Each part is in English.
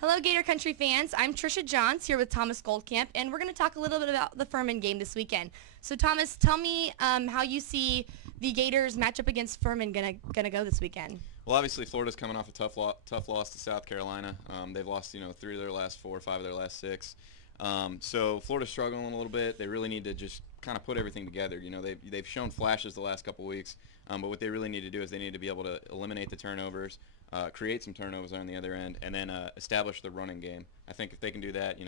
Hello, Gator Country fans. I'm Tricia Johns here with Thomas Goldkamp, and we're going to talk a little bit about the Furman game this weekend. So, Thomas, tell me how you see the Gators matchup against Furman gonna go this weekend. Well, obviously, Florida's coming off a tough loss to South Carolina. They've lost, 3 of their last 4, 5 of their last 6. So Florida's struggling a little bit. They really need to just kind of put everything together. They've shown flashes the last couple weeks, but what they really need to do is they need to be able to eliminate the turnovers, create some turnovers on the other end, and then establish the running game. I think if they can do that,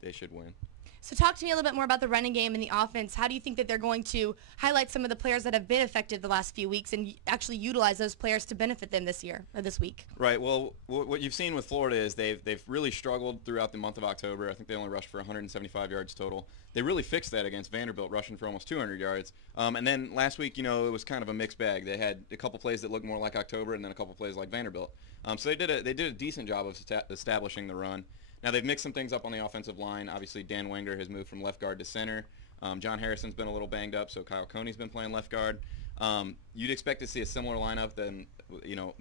they should win. So talk to me a little bit more about the running game and the offense. How do you think that they're going to highlight some of the players that have been effective the last few weeks and actually utilize those players to benefit them this year or this week? Right. Well, what you've seen with Florida is they've really struggled throughout the month of October. I think they only rushed for 175 yards total. They really fixed that against Vanderbilt, rushing for almost 200 yards. And then last week, it was kind of a mixed bag. They had a couple plays that looked more like October, and then a couple plays like Vanderbilt. So they did a decent job of establishing the run. Now, they've mixed some things up on the offensive line. Obviously, Dan Wenger has moved from left guard to center. John Harrison's been a little banged up, so Kyle Coney's been playing left guard. You'd expect to see a similar lineup than,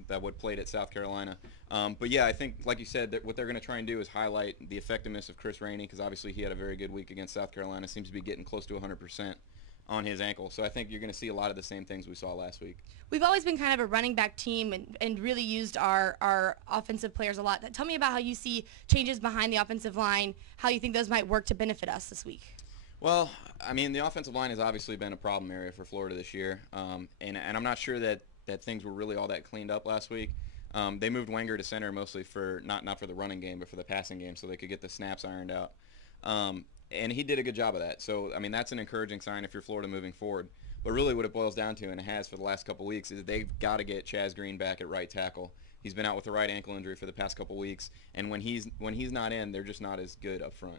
that would played at South Carolina. But, yeah, I think, like you said, that what they're going to try and do is highlight the effectiveness of Chris Rainey, because obviously he had a very good week against South Carolina. Seems to be getting close to 100% on his ankle. So I think you're going to see a lot of the same things we saw last week. We've always been kind of a running back team and really used our offensive players a lot. Tell me about how you see changes behind the offensive line, how you think those might work to benefit us this week. Well, I mean, the offensive line has obviously been a problem area for Florida this year, and I'm not sure that things were really all that cleaned up last week. They moved Wenger to center mostly for not for the running game, but for the passing game, so they could get the snaps ironed out. And he did a good job of that. So, I mean, that's an encouraging sign if you're Florida moving forward. But really what it boils down to, and it has for the last couple weeks, is they've got to get Chaz Green back at right tackle. He's been out with a right ankle injury for the past couple weeks, and when he's not in, they're just not as good up front.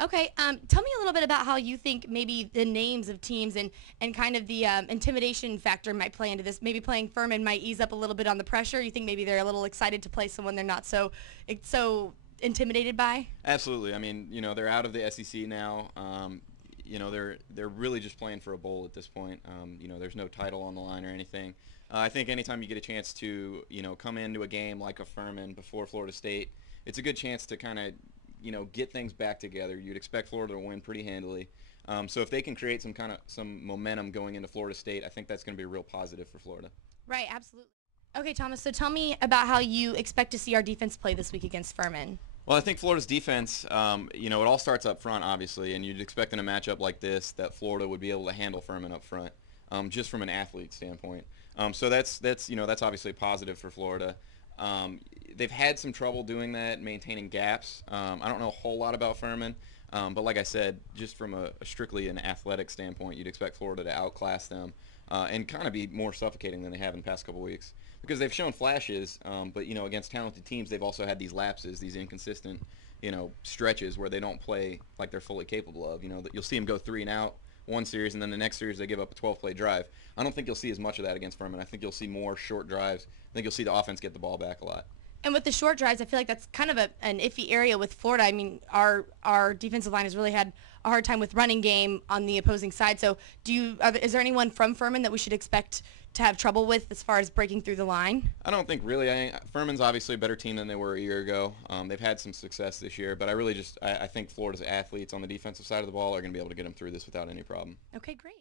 Okay, tell me a little bit about how you think maybe the names of teams and kind of the intimidation factor might play into this. Maybe playing Furman might ease up a little bit on the pressure. You think maybe they're a little excited to play someone they're not so intimidated by? Absolutely. I mean, they're out of the SEC now. They're really just playing for a bowl at this point. There's no title on the line or anything. I think anytime you get a chance to, come into a game like a Furman before Florida State, it's a good chance to kind of, get things back together. You'd expect Florida to win pretty handily. So if they can create some momentum going into Florida State, I think that's going to be a real positive for Florida. Right, absolutely. Okay, Thomas, so tell me about how you expect to see our defense play this week against Furman. Well, I think Florida's defense, it all starts up front, obviously, and you'd expect in a matchup like this that Florida would be able to handle Furman up front, just from an athlete standpoint. So that's obviously positive for Florida. They've had some trouble doing that, maintaining gaps. I don't know a whole lot about Furman, but like I said, just from a strictly an athletic standpoint, you'd expect Florida to outclass them and kind of be more suffocating than they have in the past couple weeks. Because they've shown flashes, but against talented teams, they've also had these lapses, these inconsistent, stretches where they don't play like they're fully capable of. You'll see them go 3 and out one series, and then the next series they give up a 12-play drive. I don't think you'll see as much of that against Furman. I think you'll see more short drives. I think you'll see the offense get the ball back a lot. And with the short drives, I feel like that's kind of an iffy area with Florida. I mean, our defensive line has really had a hard time with running game on the opposing side. So is there anyone from Furman that we should expect to have trouble with as far as breaking through the line? I don't think really. Furman's obviously a better team than they were a year ago. They've had some success this year, but I think Florida's athletes on the defensive side of the ball are going to be able to get them through this without any problem. Okay, great.